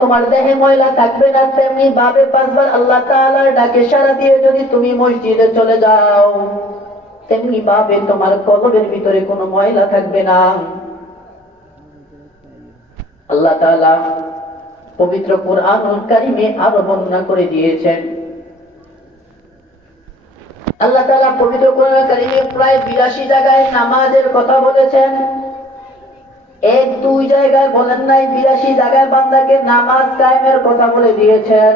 তোমার দেহে ময়লা থাকবে না, তেমনি ভাবে 5 বার আল্লাহ তাআলার ডাকে সাড়া দিয়ে যদি তুমি মসজিদে চলে যাও, তেমনি ভাবে তোমার কলবের ভিতরে কোনো ময়লা থাকবে না। আল্লাহ তাআলা পবিত্র কুরআনুল কারীমে আরো বর্ণনা করে দিয়েছেন। আল্লাহ তাআলা পবিত্র কুরআনুল কারীমে প্রায় 82 জায়গায় নামাজের কথা বলেছেন। 1-2 জায়গায় বলেন নাই, 82 জায়গায় বান্দাকে নামাজ কায়েমের কথা বলে দিয়েছেন।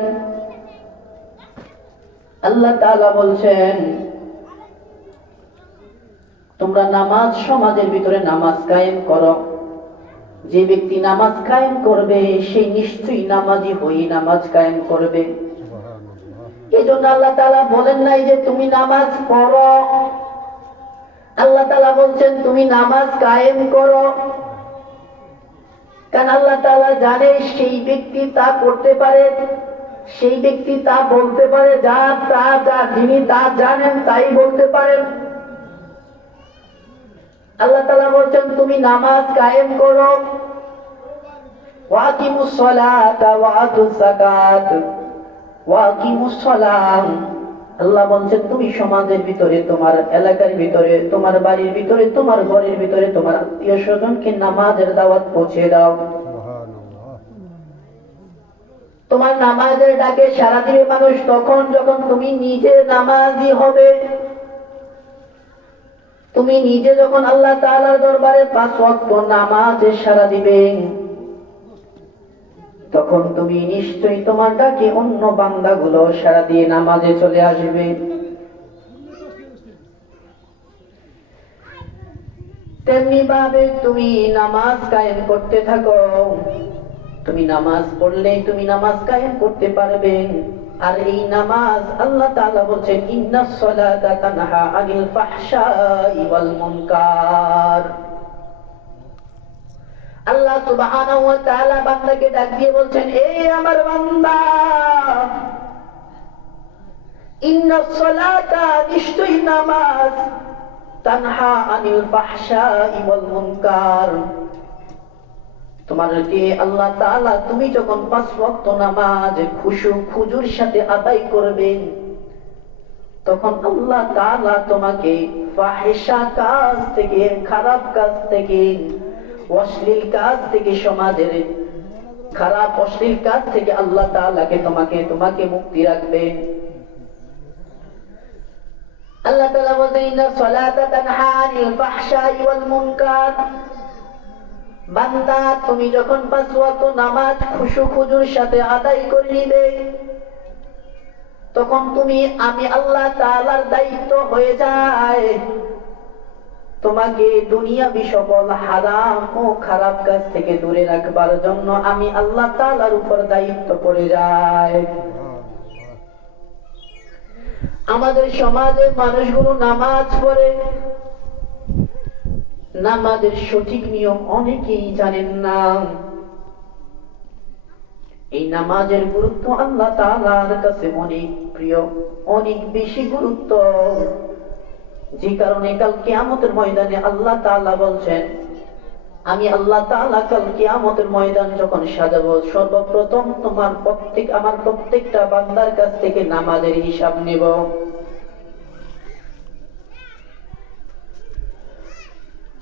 আল্লাহ তাআলা বলছেন, তোমরা নামাজ সমাজের ভিতরে নামাজ কায়েম করো। যে ব্যক্তি নামাজ কায়েম করবে সে নিশ্চয়ই নামাজি হয়ে নামাজ কায়েম করবে। এজন্য আল্লাহ তাআলা বলেন নাই যে তুমি নামাজ পড়ো, আল্লাহ তাআলা বলছেন তুমি নামাজ কায়েম করো। কারণ আল্লাহ তাআলা জানে সেই ব্যক্তি তা করতে পারে, সেই ব্যক্তি তা বলতে পারে, যিনি তা জানেন তাই বলতে পারেন। আল্লাহ তাআলা বলছেন তুমি নামাজ কায়েম করো। ওয়াকিমুস সালাতা ওয়া আতুজ যাকাত ওয়াকিমুস সালাম। আল্লাহ বলছেন তুমি সমাজের ভিতরে, তোমার এলাকার ভিতরে, তোমার বাড়ির ভিতরে, তোমার ঘরের ভিতরে তোমার আত্মীয় স্বজনকে নামাজের দাওয়াত পৌঁছে দাও। তোমার নামাজের ডাকে সাড়া দিবে মানুষ তখন যখন তুমি নিজে নামাজি হবে। তুমি নিজে যখন আল্লাহ তাআলার দরবারে 5 ওয়াক্ত নামাজে সাড়া দিবে, তখন তুমি নিশ্চয়ই তোমার ডাকে অন্য বান্দাগুলো সাড়া দিয়ে নামাজে চলে আসবে। তেমনি ভাবে তুমি নামাজ কায়েম করতে থাকো। তুমি নামাজ পড়লে তুমি নামাজ কায়েম করতে পারবে। আর এই নামাজ আল্লাহ তাআলা বলেন ইন্নাস সালাতা তানহা আনিল ফাহশাই ওয়াল মুনকার। আল্লাহ সুবহানাহু ওয়া তাআলা বান্দাকে ডাক দিয়ে বলছেন, এ আমার বান্দা, ইন্নাস সালাতা, নিশ্চয়ই নামাজ, তানহা আনিল ফাহশাই ওয়াল মুনকার, তোমাদেরকে আল্লাহ তাআলা তুমি যখন 5 ওয়াক্ত নামাজ খুশু খুজুর সাথে আদায় করবেন, তখন আল্লাহ তাআলা তোমাকে ফাহিশা কাজ থেকে, খারাপ কাজ থেকে, অশ্লীল কাজ থেকে, সমাজের খারাপ অশ্লীল কাজ থেকে আল্লাহ তাআলাকে তোমাকে মুক্তি রাখবেন। আল্লাহ তাআলা বলেন ইন্নাস সালাতা তানহা আনিল ফাহশাই ওয়াল মুনকার। বান্দা তুমি যখন 5 ওয়াক্ত নামাজ খুশু খুজুর সাথে আদায় করে নিবে, তখন আমি আল্লাহ তাআলার দায়িত্ব হয়ে যায় তোমাকে দুনিয়াবি সকল হারাম ও খারাপ কাজ থেকে দূরে রাখবার জন্য আমি আল্লাহ তাআলার উপর দায়িত্ব পড়ে যায়। আমাদের সমাজে মানুষগুলো নামাজ পড়ে, নামাজের সঠিক নিয়ম অনেকেই জানেন না। এই নামাজের গুরুত্ব আল্লাহ তাআলার কাছে অনেক প্রিয়, অনেক বেশি গুরুত্ব, যে কারণে কাল কিয়ামতের ময়দানে আল্লাহ তাআলা বলছেন, আমি আল্লাহ তাআলা কাল কিয়ামতের ময়দান যখন সাজাবো, সর্বপ্রথম আমার প্রত্যেকটা বান্দার কাছ থেকে নামাজের হিসাব নেব।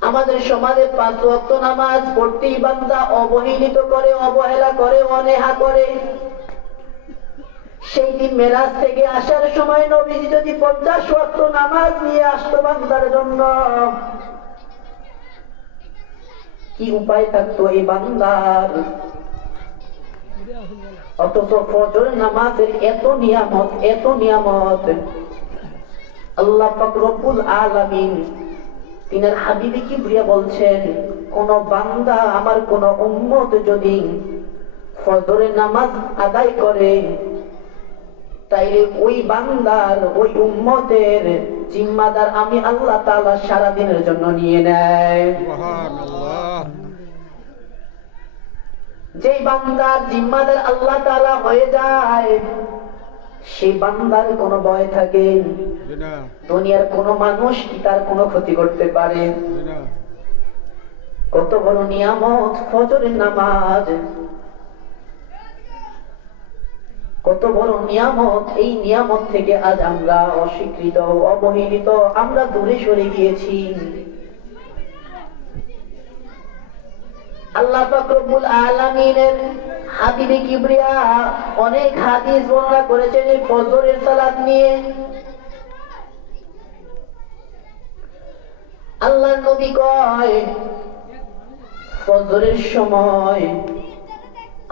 আমাদের সমাজে 5 ওয়াক্ত নামাজ পড়তেই বান্দা অবহেলিত করে, অবহেলা করে, অনীহা করে। সেই দিন মেরাজ থেকে আসার সময় নবীজি যদি 50 ওয়াক্ত নামাজ নিয়ে আসতো বান্দার জন্য, কি উপায় থাকতো এই বান্দার? অথচ ফজর নামাজের এত নিয়ামত, এত নিয়ামত আল্লাহ পাক রব্বুল আলামিন তিনার হাবিবে কিবরিয়া বলছেন, কোন বান্দা, আমার কোন উম্মত যদি ফজরের নামাজ আদায় করে, তাইলে ওই বান্দার, ওই উম্মতের জিম্মাদার আমি আল্লাহ তাআলা সারা দিনের জন্য নিয়ে নেয়। সুবহানাল্লাহ। যেই বান্দার জিম্মাদার আল্লাহ তাআলা হয়ে যায়, সেই বান্দার কোনো ভয় থাকে না, দুনিয়ার কোনো মানুষ কি তার কোনো ক্ষতি করতে পারে না। কত বড় নিয়ামত ফজরের নামাজ! কত বড় নিয়ামত, এই নিয়ামত থেকে আজ আমরা অস্বীকৃত, অবহেলিত, আমরা দূরে সরে গিয়েছি। আল্লাহ পাক রব্বুল আলামিনের হাবিবে কিবরিয়া অনেক হাদিস বর্ণনা করেছেন এই ফজরের সালাত নিয়ে। আল্লাহর নবী কয়, ফজরের সময়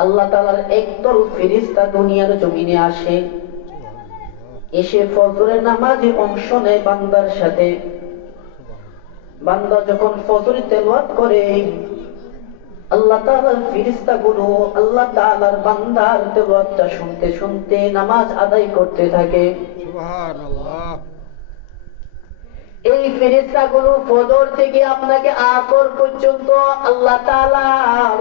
আল্লাহ তাআলার একদল ফেরেশতা দুনিয়ার জমিনে আসে, এসে ফজরের নামাজে অংশ নেয় বান্দার সাথে। বান্দা যখন ফজরে তেলাওয়াত করে, আল্লাহ তাআলার ফেরেশতাগুলো আল্লাহ তাআলার বান্দার তেলাওয়াতটা শুনতে শুনতে নামাজ আদায় করতে থাকে। সুবহানাল্লাহ। এই ফেরেশতাগুলো ফজর থেকে আপনাকে আসর পর্যন্ত আল্লাহ তাআলার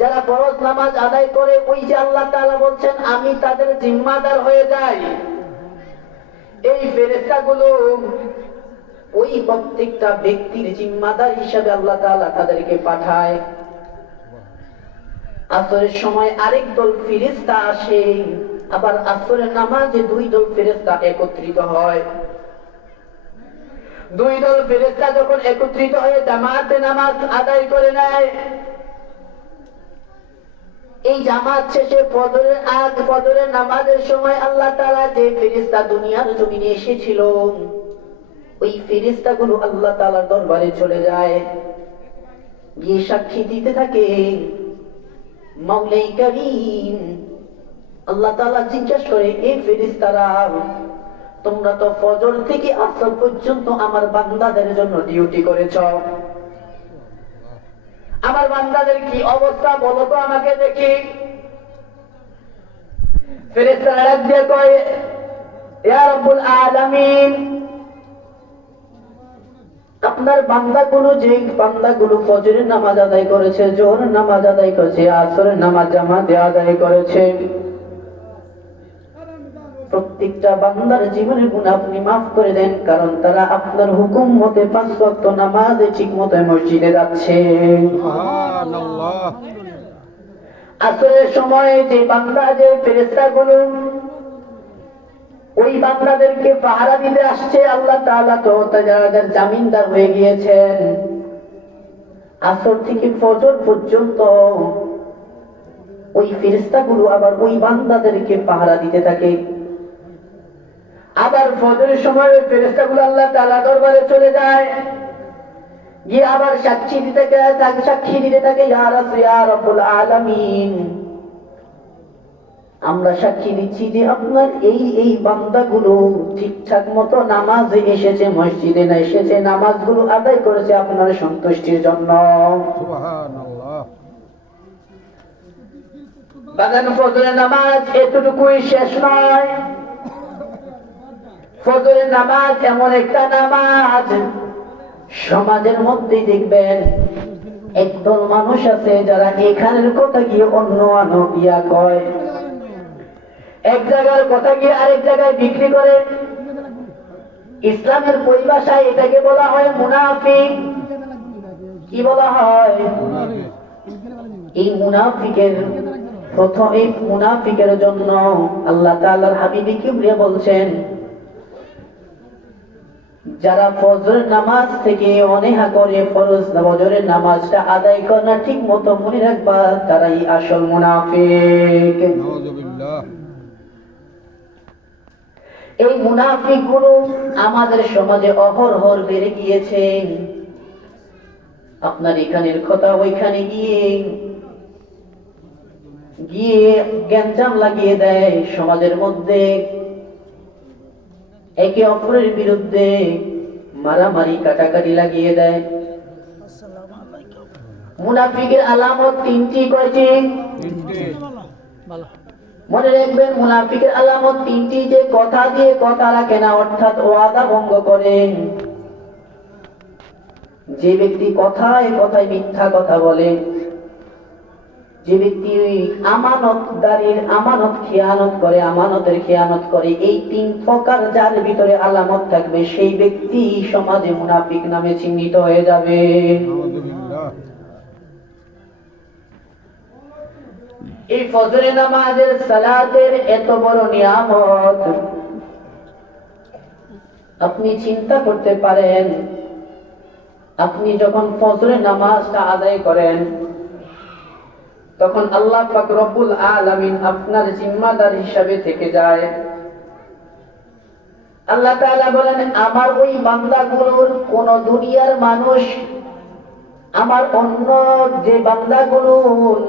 যারা ফরজ নামাজ আদায় করে, ওই যে আল্লাহ তাআলা বলছেন আমি তাদের জিম্মাদার হয়ে যাই, এই ফেরেশতাগুলো ওই প্রত্যেকটা ব্যক্তির জিম্মাদার হিসাবে আল্লাহ তাআলা তাদেরকে পাঠায়। আসরের সময় আরেক দল ফেরেশতা আসে, আবার আসরের নামাজে দুই দল ফেরেশতা একত্রিত হয়। দুই দল ফেরেশতা যখন একত্রিত হয়ে জামাতে নামাজ আদায় করে নেয়, এই জামাত শেষে ফজরের নামাজের সময় আল্লাহ তাআলা যে ফেরেশতা দুনিয়ার জমিনে এসেছিল, ওই ফেরেশতাগুলো আল্লাহ তাআলার দরবারে চলে যায়, গিয়ে সাক্ষী দিতে থাকে, মাওলাই কারীম। আল্লাহ তাআলা জিজ্ঞাসা করে, এই ফেরেশতারা তোমরা তো ফজর থেকে আসর পর্যন্ত আমার বান্দাদের জন্য ডিউটি করেছ, আমার বান্দাদের কি অবস্থা বলো তো আমাকে দেখি। ফেরেশতারা ডাক দিয়ে কয়, ইয়া রাব্বুল আলামিন, আপনার বান্দাগুলো ফজরের নামাজ আদায় করেছে, জোহরের নামাজ আদায় করেছে, আসরের নামাজ জামাতে আদায় করেছে, প্রত্যেকটা বান্দার জীবনের গুনাহ আপনি মাফ করে দেন, কারণ তারা আপনার হুকুম মতে 5 ওয়াক্ত নামাজে ঠিকমতো মসজিদে যাচ্ছে। সুবহানাল্লাহ। আসরের সময় যে বান্দা, যে ফেরেশতাগুলো ওই বান্দাদেরকে পাহারা দিতে আসছে, আল্লাহ তাআলা তো তাদের জামিনদার হয়ে গিয়েছেন। আসর থেকে ফজর পর্যন্ত ওই ফেরেশতাগুলো আবার ওই বান্দাদেরকে পাহারা দিতে থাকে। আবার ফজরের সময় ওই ফেরেশতাগুলো আল্লাহ তাআলা দরবারে চলে যায়, গিয়ে আবার সাক্ষী দিতে থাকে, ইয়া রাসূল, ইয়া রাব্বুল আলামিন, আমরা সাক্ষী দিচ্ছি যে আপনার এই বান্দাগুলো ঠিকঠাক মতো নামাজে এসেছে, মসজিদে না এসেছে, নামাজগুলো আদায় করেছে আপনার সন্তুষ্টির জন্য। সুবহানাল্লাহ। বাগান ফজরের নামাজ এতটুকুই শেষ নয়। ফজরের নামাজ এমন একটা নামাজ, সমাজের মধ্যে দেখবেন একদল মানুষ আছে যারা এখানের কথা গিয়ে অন্য ইয়া কয়, এক জায়গার কথা গিয়ে আরেক জায়গায় বিক্রি করে। ইসলামের পরিভাষায় এটাকে বলা হয় মুনাফিক। কি বলা হয়? এই মুনাফিকের জন্য আল্লাহ তাআলার হাবিব কিবরিয়া বলছেন, যারা ফজরের নামাজ থেকে অনীহা করে, ফজরের নামাজটা আদায় করে না ঠিক মতো, মনে রাখবা তারাই আসল মুনাফিক। নাউযুবিল্লাহ। এই মুনাফিকগুলো আমাদের সমাজে অহরহর বেড়ে গিয়েছে। আপনার এখানের কথা ওইখানে গিয়ে গ্যাঞ্জাম লাগিয়ে দেয়, সমাজের মধ্যে একে অপরের বিরুদ্ধে মারামারি কাটাকাটি লাগিয়ে দেয়। মুনাফিকের আলামত 3টি। কয়টি? 3টি। মনে রাখবেন, মুনাফিকের আলামত 3টি, যে কথা দিয়ে কথা রাখে না, অর্থাৎ ওয়াদা ভঙ্গ করেন। যে ব্যক্তি কথায় কথায় মিথ্যা কথা বলে, যে ব্যক্তি আমানত খেয়ানত করে, আমানতের খেয়ানত করে, এই 3 প্রকার যার ভিতরে আলামত থাকবে, সেই ব্যক্তি সমাজে মুনাফিক নামে চিহ্নিত হয়ে যাবে। এই ফজরের নামাজের সালাতের এত বড় নিয়ামত আপনি চিন্তা করতে পারেন। আপনি যখন ফজরের নামাজটা আদায় করেন তখন আল্লাহ পাক রব্বুল আলামিন আপনার জিম্মাদার হিসাবে থেকে যায়। আল্লাহ তাআলা বলেন, আমার ওই বান্দাগুলোর কোন দুনিয়ার মানুষ, আমার অন্য যে বান্দাগুলো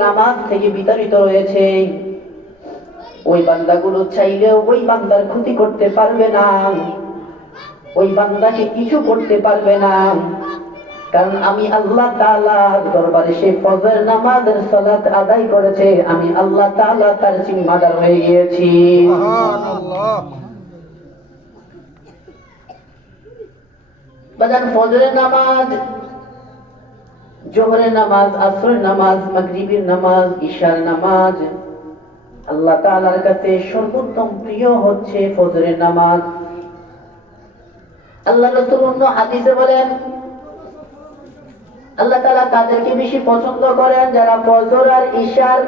নামাজ থেকে বিতাড়িত রয়েছে, ওই বান্দাগুলো চাইলেও ওই বান্দার ক্ষতি করতে পারবে না, ওই বান্দাকে কিছু করতে পারবে না। কারণ আমি আল্লাহ তাআলার দরবারে সে ফজর নামাজের সালাত আদায় করেছে, আমি আল্লাহ তাআলা তার জিম্মাদার হয়ে গিয়েছি। সুবহানাল্লাহ। বাজান, ফজরের নামাজ, জোহরের নামাজ, আসরের নামাজ, মাগরিবের নামাজ, ইশার নামাজ, আল্লাহ তাআলার কাছে সর্বোত্তম প্রিয় হচ্ছে ফজরের নামাজ। আল্লাহ রাসূল অন্য হাদিসে বলেন, আল্লাহ তাআলা তাদেরকে বেশি পছন্দ করেন যারা ফজর আর ইশার,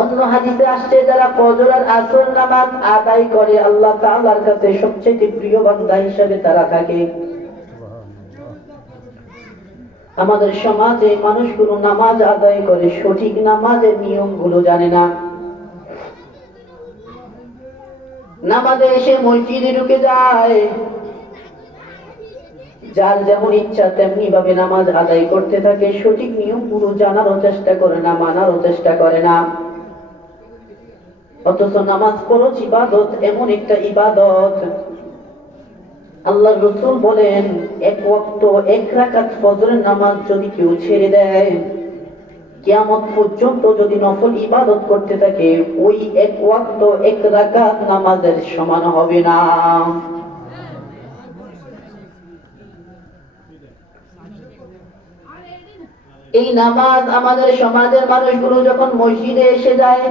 অন্য হাদিসে আসছে যারা ফজর আর আসর নামাজ আদায় করে আল্লাহ তাআলার কাছে সবচেয়ে প্রিয় বান্দা হিসেবে তারা থাকে। আমাদের সমাজে মানুষগুলো নামাজ আদায় করে সঠিক নামাজের নিয়মগুলো জানে না। নামাজে এসে মসজিদে ঢুকে যায়, যার যেমন ইচ্ছা তেমনি ভাবে নামাজ আদায় করতে থাকে, সঠিক নিয়মগুলো জানারও চেষ্টা করে না, মানারও চেষ্টা করে না। অথচ নামাজ ফরজ ইবাদত, এমন একটা ইবাদত আল্লাহর রাসূল বলেন, এক ওয়াক্ত এক রাকাত ফজরের নামাজ যদি কেউ ছেড়ে দেয়, কিয়ামত পর্যন্ত যদি নফল ইবাদত করতে থাকে, ওই এক ওয়াক্ত এক রাকাত নামাজের সমান হবে না। এই নামাজ আমাদের সমাজের মানুষগুলো যখন মসজিদে এসে যায়,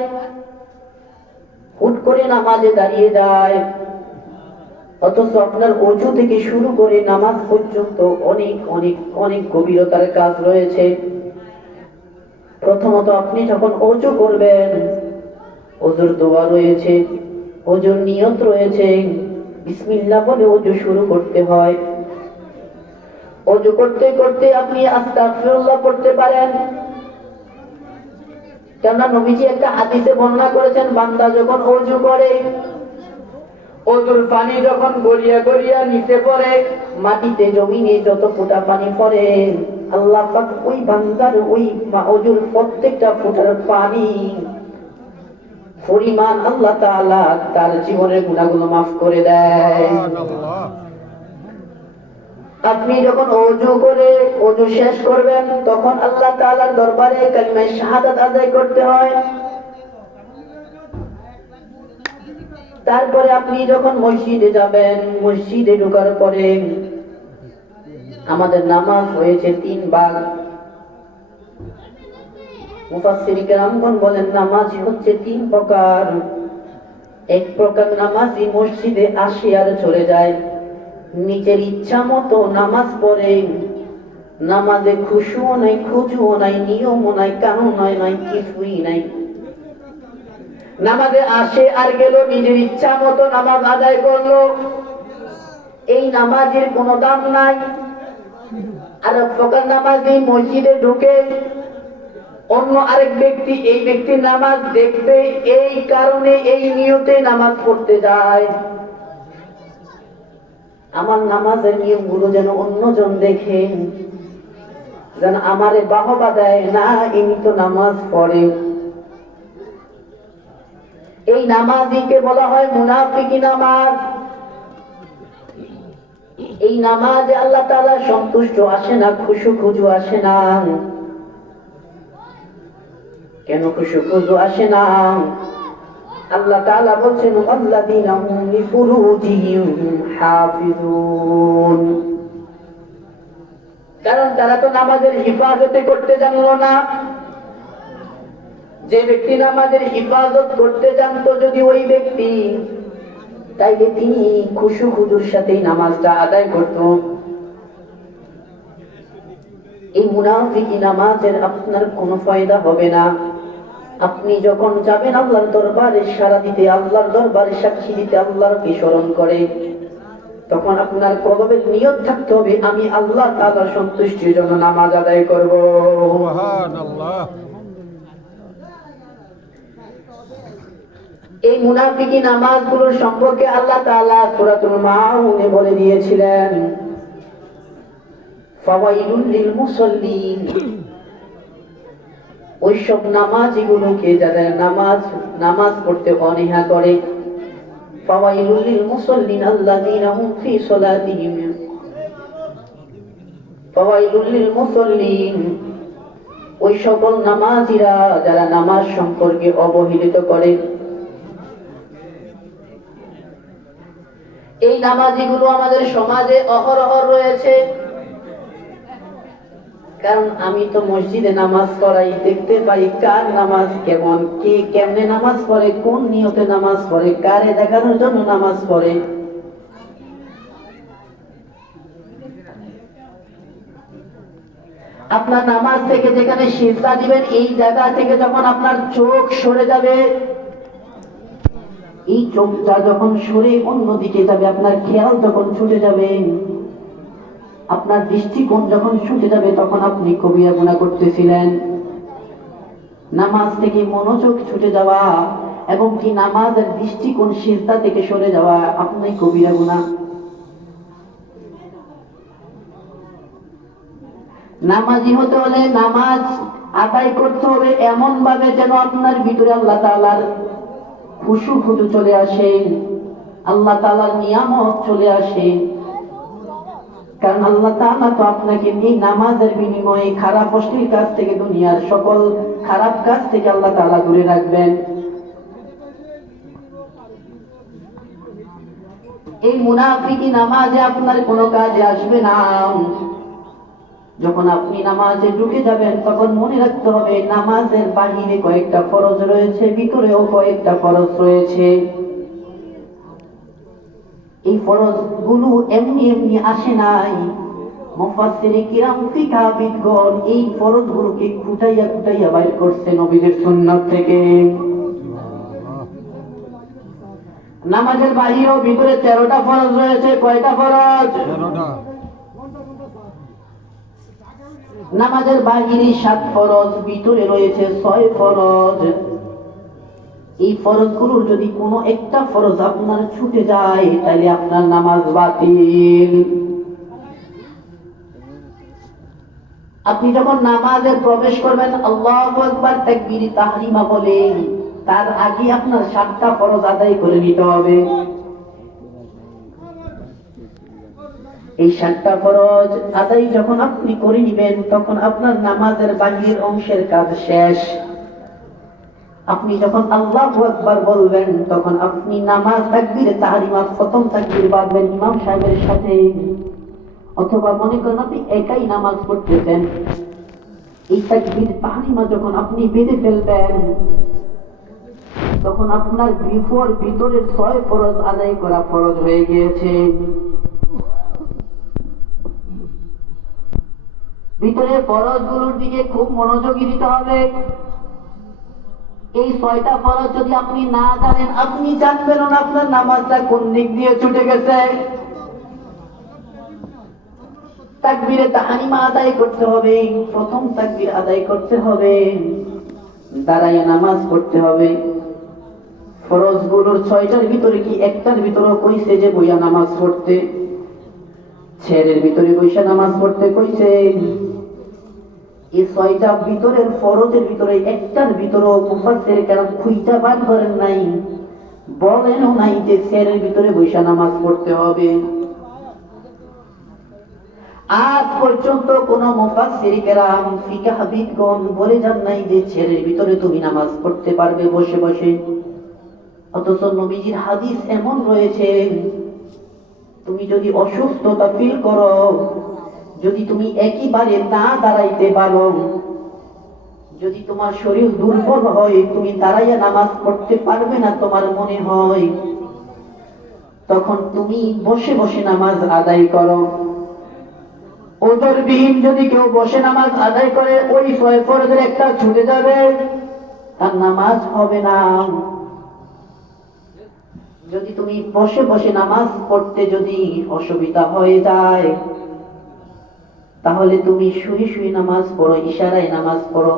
হুট করে নামাজে দাঁড়িয়ে যায়, অথচ আপনার ওযু থেকে শুরু করে নামাজ পর্যন্ত অনেক অনেক অনেক গভীরতার কাজ রয়েছে। প্রথমত আপনি যখন ওযু করবেন, ওযুর দোয়া রয়েছে, ওযুর নিয়ত রয়েছে, বিসমিল্লাহ বলে ওযু শুরু করতে হয়। ওযু করতে করতে আপনি আস্তাগফিরুল্লাহ পড়তে পারেন। কেননা নবীজি একটা হাদিসে বর্ণনা করেছেন, বান্দা যখন ওযু করে, ওযুর পানি যখন গড়িয়া গড়িয়া নিচে পড়ে, মাটিতে জমিনে যত ফোঁটা পানি পড়ে, আল্লাহ পাক ওই বান্দার ওই ওযুর প্রত্যেকটা ফোঁটার পানি পরিমাণ আল্লাহ তাআলা তার জীবনের গুনাহগুলো মাফ করে দেয়। সুবহানাল্লাহ। আপনি যখন ওযু করে ওযু শেষ করবেন, তখন আল্লাহ তাআলার দরবারে কালিমা শাহাদাত আদায় করতে হয়। তারপরে আপনি যখন মসজিদে যাবেন, মসজিদে ঢোকার পরে আমাদের নামাজ হয়েছে 3 ভাগ। মুফাসসির কেরামগণ বলেন নামাজ হচ্ছে 3 প্রকার। এক প্রকার নামাজি মসজিদে আসে আর চলে যায়, নিজের ইচ্ছা মতো নামাজ পড়ে, নামাজে খুশুও নাই, খুজুও নাই, নিয়মও নাই, কানুন নাই, কিছুই নাই। নামাজে আসে আর গেল, নিজের ইচ্ছা মতো নামাজ আদায় করলো, এই নামাজের কোনো দাম নাই। আর এক প্রকার নামাজি মসজিদে ঢুকে অন্য আরেক ব্যক্তি এই ব্যক্তির নামাজ দেখতে, এই কারণে এই নিয়তে নামাজ পড়তে যায়, আমার নামাজের নিয়মগুলো যেন অন্যজন দেখে, যেন আমারে বাহবা দেয়, না ইনি তো নামাজ পড়ে। এই নামাজকে বলা হয় মুনাফিকি নামাজ। এই নামাজে আল্লাহ তাআলা সন্তুষ্ট আসে না, খুশু খুজু আসে না। কেন খুশু খুজু আসে না? আল্লাহ তাআলা বলছেন, আল্লাযীনা হুম লিফুরুজিহিম হাফিজুন। কারণ তারা তো নামাজের হিফাজতে করতে জানলো না। যে ব্যক্তি নামাজের হিফাজত করতে জানতো যদি ওই ব্যক্তি, তাইলে তিনি খুশু খুজুর সাথে নামাজটা আদায় করত। এই মুনাফিকি নামাজের আপনার কোনো ফায়দা হবে না। আপনি যখন যাবেন আল্লাহর দরবারে সারা দিতে, আল্লাহর দরবারে সাক্ষী দিতে, আল্লাহকে স্মরণ করে, তখন আপনার কলবের নিয়ত থাকতে হবে আমি আল্লাহ তাআলার সন্তুষ্টির জন্য নামাজ আদায় করব। সুবহানাল্লাহ। এই মুনাফিকি নামাজগুলোর সম্পর্কে আল্লাহ তাআলা সূরাতুল মাউনে বলে দিয়েছিলেন, ফাওয়াইলুল লিল মুসাল্লিন। ওইসব নামাজীগুলোকে যারা নামাজ পড়তে অনীহা করে, ফাওয়াইলুল লিল মুসাল্লিন আল্লাযীনা হুম ফি সালাতিহিম, ফাওয়াইলুল লিল মুসাল্লিন ওই সকল নামাজীরা যারা নামাজ সম্পর্কে অবহেলিত করে। এই নামাজীগুলো আমাদের সমাজে অহরহ রয়েছে, কারণ আমি তো মসজিদে নামাজ পড়াই, দেখতে পাই কার নামাজ কেমন, কে কেমনে নামাজ পড়ে, কোন নিয়তে নামাজ পড়ে, কারে দেখানোর জন্য নামাজ পড়ে। আপনার নামাজ থেকে যেখানে সিজদা দিবেন, এই জায়গা থেকে যখন আপনার চোখ সরে যাবে, এই চোখটা যখন সরে অন্যদিকে যাবে, আপনার খেয়াল যখন ছুটে যাবে, আপনার দৃষ্টিকোণ যখন ছুটে যাবে, তখন আপনি কবিরা গুনাহ করতেছিলেন। নামাজ থেকে মনোযোগ ছুটে যাওয়া এবং কি নামাজের দৃষ্টিকোণ সিজদা থেকে সরে যাওয়া, আপনি কবিরা গুনাহ। নামাজি হতে হলে নামাজ আদায় করতে হবে এমন ভাবে যেন আপনার ভিতরে আল্লাহ তাআলার খুশু খুশু চলে আসে, আল্লাহ তাআলার নিয়ামত চলে আসে। কারণ আল্লাহ তাআলা তো আপনাকে এই নামাজের বিনিময়ে খারাপ অশ্লীল কাজ থেকে, দুনিয়ার সকল খারাপ কাজ থেকে আল্লাহ তাআলা দূরে রাখবেন। এই মুনাফিকি নামাজে আপনার কোনো কাজে আসবে না। যখন আপনি নামাজে ঢুকে যাবেন, তখন মনে রাখতে হবে নামাজের বাহিরে কয়েকটা ফরজ রয়েছে, ভিতরেও কয়েকটা ফরজ রয়েছে। এই ফরজ গুলো এমনি এমনি আসে নাই। মুফাসসিরে কিরাম ফিকহাবিদগণ এই ফরজ গুলোকে খুঁটাইয়া খুঁটাইয়া বাইর করছে নবীদের সুন্নাত থেকে। নামাজের বাহির ও ভিতরে 13টা ফরজ রয়েছে। কয়টা ফরজ? 13টা। নামাজের বাহিরে 7 ফরজ, ভিতরে রয়েছে 6 ফরজ। এই ফরজগুলোর যদি কোনো একটা ফরজ আপনার ছুটে যায়, তাহলে আপনার নামাজ বাতিল। আপনি যখন নামাজে প্রবেশ করবেন, আল্লাহু আকবার তাকবীর তাহরিমা বলে, তার আগে আপনার 7টা ফরজ আদায় করে নিতে হবে। এই 7টা ফরজ আদায় যখন আপনি করে নিবেন, তখন আপনার নামাজের বাহিরের অংশের কাজ শেষ। আপনি যখন আল্লাহু আকবার বলবেন, তখন আপনি নামাজ তাকবীরে তাহরিমা প্রথম তাকবীর বাঁধবেন ইমাম সাহেবের সাথে, অথবা মনে করেন আপনি একাই নামাজ পড়তেছেন, এই তাকবীর তাহরিমা যখন আপনি বেঁধে ফেলবেন, তখন আপনার ভিতরের 6 ফরজ আদায় করা ফরজ হয়ে গিয়েছে। ভিতরে ফরজগুলোর দিকে খুব মনোযোগী দিতে হবে। এই 6টা ফরজ যদি আপনি না জানেন, আপনি জানবেন না আপনার নামাজটা কোন দিক দিয়ে ছুটে গেছে। তাকবীরে তাহরিমা আদায় করতে হবে, প্রথম তাকবীর আদায় করতে হবে, দাঁড়ায় নামাজ পড়তে হবে। ফরজগুলোর 6টার ভিতরে কি একটার ভিতরে কইছে যে বইয়া নামাজ পড়তে? ছেলের ভিতরে বইসা নামাজ পড়তে কইছে? এই 6টা ভিতরের ফরজের ভিতরে একটার ভিতরে মুফাসসিরে কেরাম খুঁজা বার করেন নাই, বলেনও নাই যে ছেলের ভিতরে বইসা নামাজ পড়তে হবে। আজ পর্যন্ত কোন মুফাসসিরে কেরাম ফিকহাবিদগণ বলে যান নাই যে ছেলের ভিতরে তুমি নামাজ পড়তে পারবে বসে বসে। অথচ নবীজির হাদিস এমন রয়েছে, তুমি যদি অসুস্থতা ফিল করো, যদি তুমি একেবারে না দাঁড়াইতে পারো, যদি তোমার শরীর দুর্বল হয়, তুমি দাঁড়াইয়া নামাজ পড়তে পারবে না তোমার মনে হয়, তখন তুমি বসে বসে নামাজ আদায় করো। ওজরবিহীন যদি কেউ বসে নামাজ আদায় করে, ওই 6 ফরজের একটা ছুটে যাবে, তার নামাজ হবে না। যদি তুমি বসে বসে নামাজ পড়তে যদি অসুবিধা হয়ে যায়, তাহলে তুমি শুয়ে শুয়ে নামাজ পড়ো, ইশারায় নামাজ পড়ো।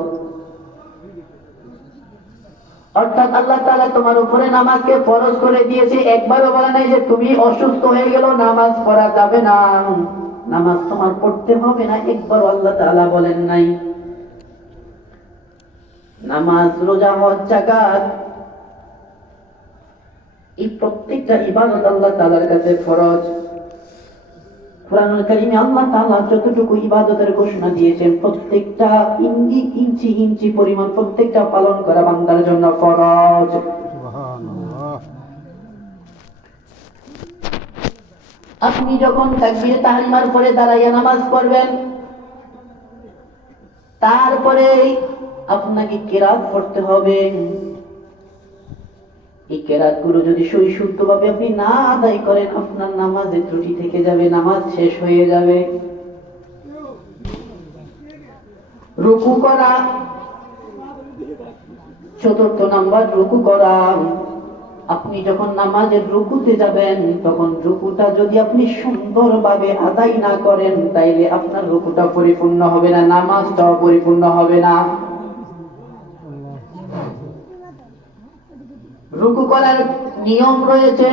অর্থাৎ আল্লাহ তাআলা তোমার উপরে নামাজকে ফরজ করে দিয়েছে, একবারও বলে নাই যে তুমি অসুস্থ হয়ে গেল নামাজ পড়া যাবে না, নামাজ তোমার পড়তে হবে না, একবারও আল্লাহ তাআলা বলেন নাই। নামাজ, রোজা, হজ, যাকাত, এই প্রত্যেকটা ইবাদত আল্লাহ তাআলার কাছে ফরজ। কুরআনুল কারীমে আল্লাহ তাআলা যতটুকু ইবাদতের ঘোষণা দিয়েছেন, প্রত্যেকটা ইঞ্চি ইঞ্চি পরিমাণ প্রত্যেকটা পালন করা বান্দার জন্য ফরজ। সুবহানাল্লাহ। আপনি যখন তাকবীরে তাহরিমার পরে দাঁড়াইয়া নামাজ পড়বেন, তারপরে আপনাকে কিরাত পড়তে হবে। এই কেরাত গুলো যদি সহি শুদ্ধভাবে আপনি না আদায় করেন, আপনার নামাজে ত্রুটি থেকে যাবে, নামাজ শেষ হয়ে যাবে। রুকু করা, চতুর্থ নাম্বার রুকু করা। আপনি যখন নামাজের রুকুতে যাবেন, তখন রুকুটা যদি আপনি সুন্দরভাবে আদায় না করেন, তাইলে আপনার রুকুটা পরিপূর্ণ হবে না, নামাজটাও পরিপূর্ণ হবে না। রুকু করার নিয়ম রয়েছে।